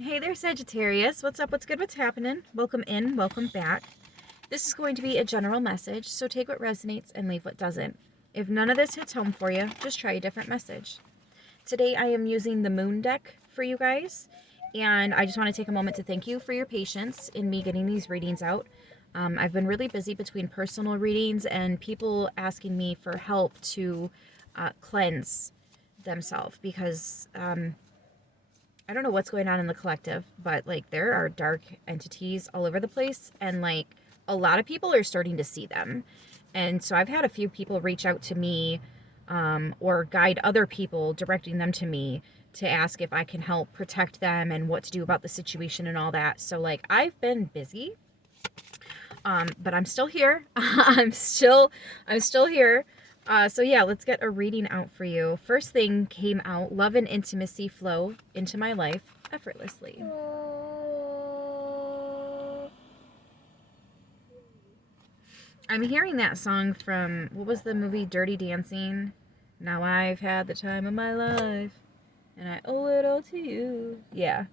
Hey there, Sagittarius. What's up? What's good? What's happening? Welcome in. Welcome back. This is going to be a general message, so take what resonates and leave what doesn't. If none of this hits home for you, just try a different message. Today I am using the Moon deck for you guys, and I just want to take a moment to thank you for your patience in me getting these readings out. I've been really busy between personal readings and people asking me for help to cleanse themselves because I don't know what's going on in the collective, but like there are dark entities all over the place, and like a lot of people are starting to see them. And so I've had a few people reach out to me or guide other people, directing them to me to ask if I can help protect them and what to do about the situation and all that. So like I've been busy, but I'm still here. I'm still here. So yeah, let's get a reading out for you. First thing came out, love and intimacy flow into my life effortlessly. I'm hearing that song from, what was the movie, Dirty Dancing? Now I've had the time of my life, and I owe it all to you. Yeah.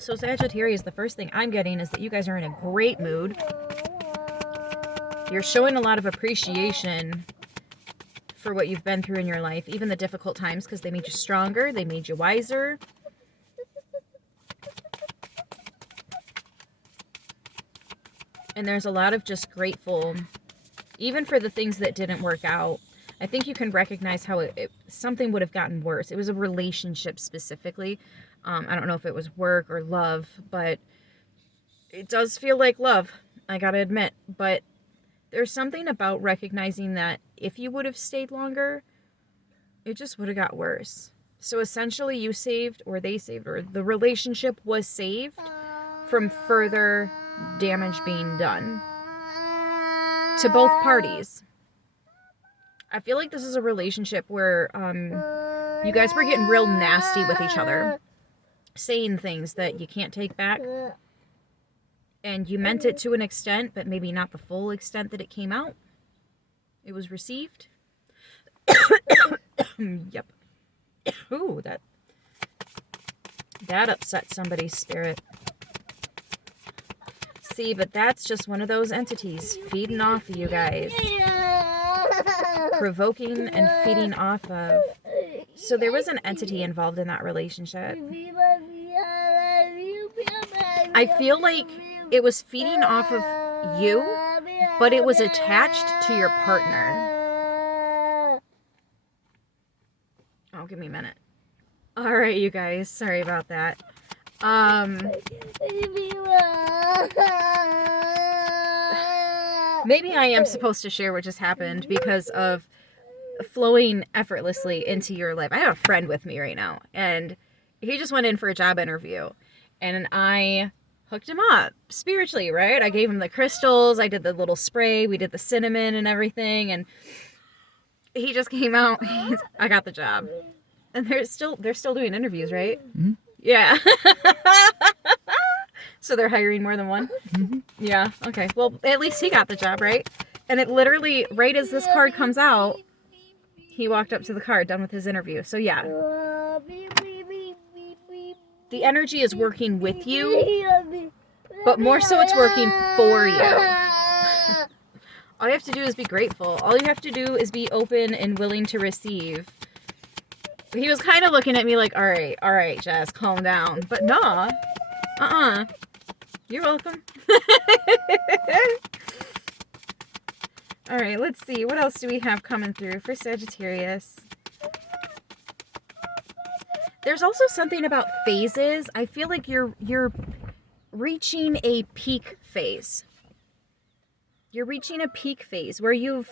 So Sagittarius, the first thing I'm getting is that you guys are in a great mood. You're showing a lot of appreciation for what you've been through in your life, even the difficult times, because they made you stronger, they made you wiser. And there's a lot of just grateful, even for the things that didn't work out. I think you can recognize how something would have gotten worse. It was a relationship specifically. I don't know if it was work or love, but it does feel like love, I gotta admit. But there's something about recognizing that if you would have stayed longer, it just would have got worse. So essentially you saved, or they saved, or the relationship was saved from further damage being done to both parties. I feel like this is a relationship where you guys were getting real nasty with each other, saying things that you can't take back. And you meant it to an extent, but maybe not the full extent that it came out. It was received. Yep. Ooh, that upset somebody's spirit. See, but that's just one of those entities feeding off of you guys. Provoking and feeding off of. So there was an entity involved in that relationship. I feel like it was feeding off of you, but it was attached to your partner. Oh, give me a minute. All right, you guys. Sorry about that. Maybe I am supposed to share what just happened because of flowing effortlessly into your life. I have a friend with me right now, and he just went in for a job interview, and I hooked him up spiritually, right? I gave him the crystals, I did the little spray, we did the cinnamon and everything, and he just came out. I got the job. And they're still doing interviews, right? Mm-hmm. Yeah. So they're hiring more than one? Mm-hmm. Yeah, okay. Well, at least he got the job, right? And it literally, right as this card comes out, he walked up to the card, done with his interview. So yeah. The energy is working with you, but more so it's working for you. All you have to do is be grateful. All you have to do is be open and willing to receive. He was kind of looking at me like, all right, Jazz, calm down. But nah, you're welcome. All right, let's see. What else do we have coming through for Sagittarius? There's also something about phases. I feel like you're reaching a peak phase. You're reaching a peak phase where you've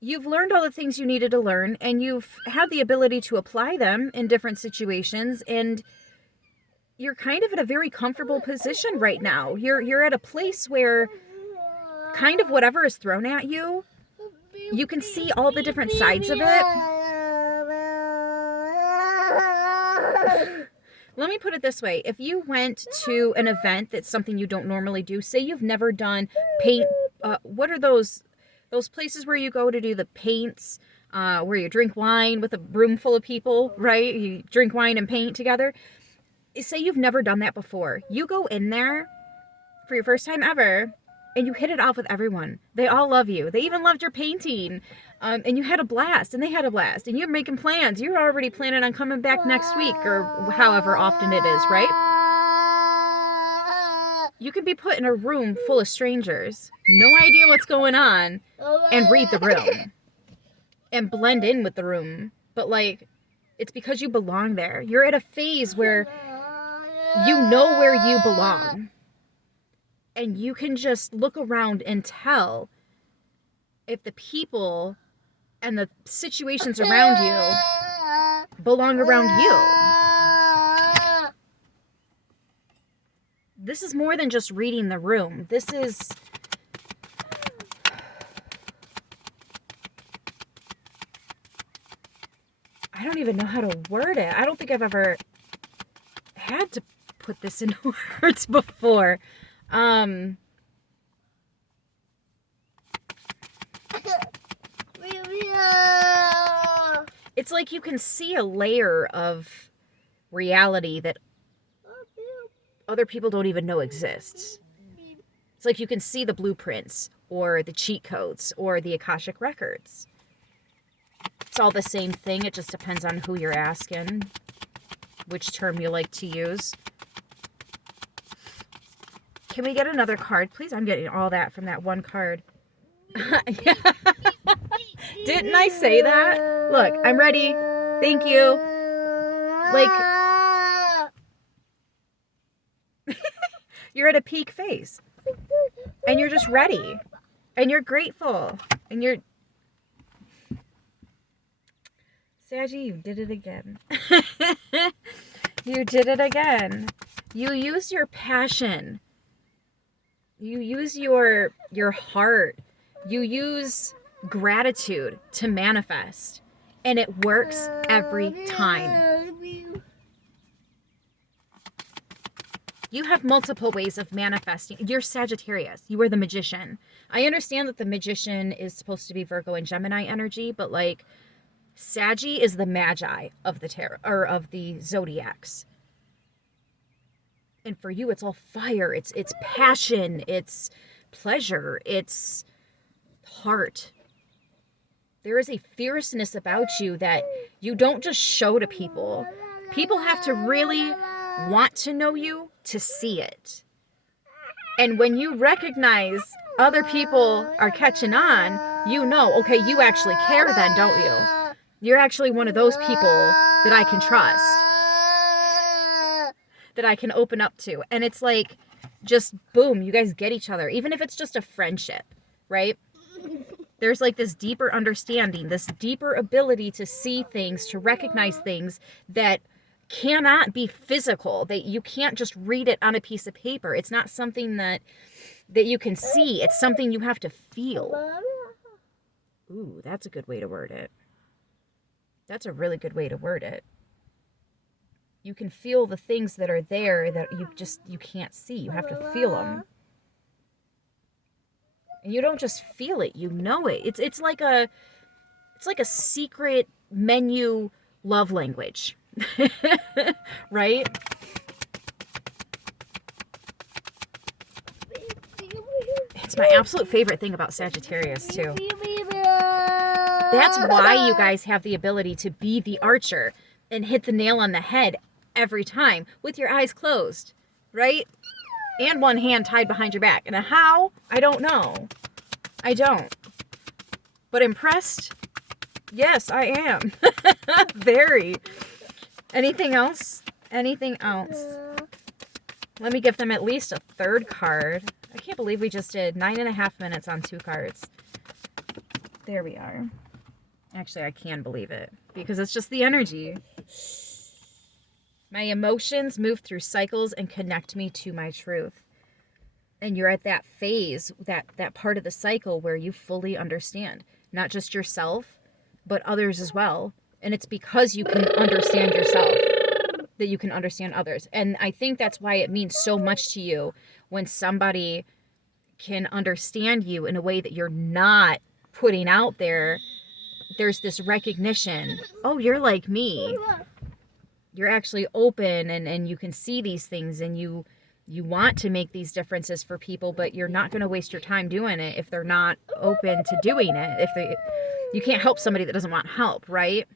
learned all the things you needed to learn, and you've had the ability to apply them in different situations, and you're kind of in a very comfortable position right now. You're at a place where kind of whatever is thrown at you, you can see all the different sides of it. Let me put it this way. If you went to an event that's something you don't normally do, say you've never done paint, what are those places where you go to do the paints, where you drink wine with a room full of people, right? You drink wine and paint together. Say you've never done that before. You go in there for your first time ever, and you hit it off with everyone. They all love you. They even loved your painting. And you had a blast, and they had a blast. And you're making plans. You're already planning on coming back next week, or however often it is, right? You can be put in a room full of strangers, no idea what's going on, and read the room. And blend in with the room. But, like, it's because you belong there. You're at a phase where you know where you belong. And you can just look around and tell if the people and the situations around you belong around you. This is more than just reading the room. This is... I don't even know how to word it. I don't think I've ever had to put this into words before. It's like you can see a layer of reality that other people don't even know exists. It's like you can see the blueprints or the cheat codes or the Akashic records. It's all the same thing. It just depends on who you're asking, which term you like to use. Can we get another card, please? I'm getting all that from that one card. Didn't I say that? Look, I'm ready. Thank you. Like, you're at a peak phase. And you're just ready. And you're grateful. And you're... Saggy, you did it again. You did it again. You used your passion. You use your heart. You use gratitude to manifest. And it works every time. You have multiple ways of manifesting. You're Sagittarius. You are the magician. I understand that the magician is supposed to be Virgo and Gemini energy, but like Saggy is the magi of the tarot or of the zodiacs. And for you, it's all fire. It's passion. It's pleasure. It's heart. There is a fierceness about you that you don't just show to people. People have to really want to know you to see it. And when you recognize other people are catching on, you know, okay, you actually care then, don't you? You're actually one of those people that I can trust, that I can open up to. And it's like, just boom, you guys get each other, even if it's just a friendship, right? There's like this deeper understanding, this deeper ability to see things, to recognize things that cannot be physical, that you can't just read it on a piece of paper. It's not something that you can see. It's something you have to feel. Ooh, that's a good way to word it. That's a really good way to word it. You can feel the things that are there that you can't see. You have to feel them. And you don't just feel it, you know it. It's like a secret menu love language. Right? It's my absolute favorite thing about Sagittarius too. That's why you guys have the ability to be the archer and hit the nail on the head every time with your eyes closed, right? And one hand tied behind your back. And how? I don't know. I don't. But impressed? Yes, I am. Very. Anything else? Anything else? Let me give them at least a third card. I can't believe we just did 9.5 minutes on 2 cards. There we are. Actually, I can believe it because it's just the energy. My emotions move through cycles and connect me to my truth. And you're at that phase, that part of the cycle where you fully understand, not just yourself, but others as well. And it's because you can understand yourself that you can understand others. And I think that's why it means so much to you when somebody can understand you in a way that you're not putting out there, there's this recognition. Oh, you're like me. You're actually open and you can see these things, and you want to make these differences for people, but you're not going to waste your time doing it if they're not open to doing it. You can't help somebody that doesn't want help, right?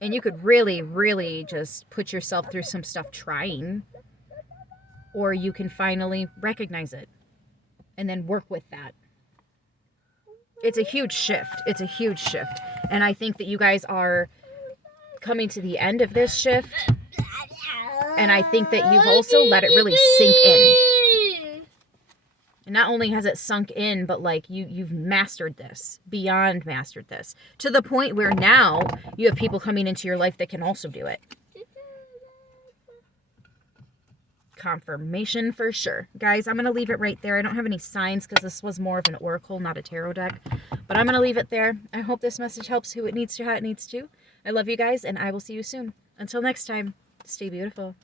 And you could really, really just put yourself through some stuff trying, or you can finally recognize it and then work with that. It's a huge shift. It's a huge shift. And I think that you guys are coming to the end of this shift. And I think that you've also let it really sink in. And not only has it sunk in, but like you've mastered this, beyond mastered this, to the point where now you have people coming into your life that can also do it. Confirmation for sure. Guys, I'm going to leave it right there. I don't have any signs because this was more of an oracle, not a tarot deck. But I'm going to leave it there. I hope this message helps who it needs to, how it needs to. I love you guys, and I will see you soon. Until next time, stay beautiful.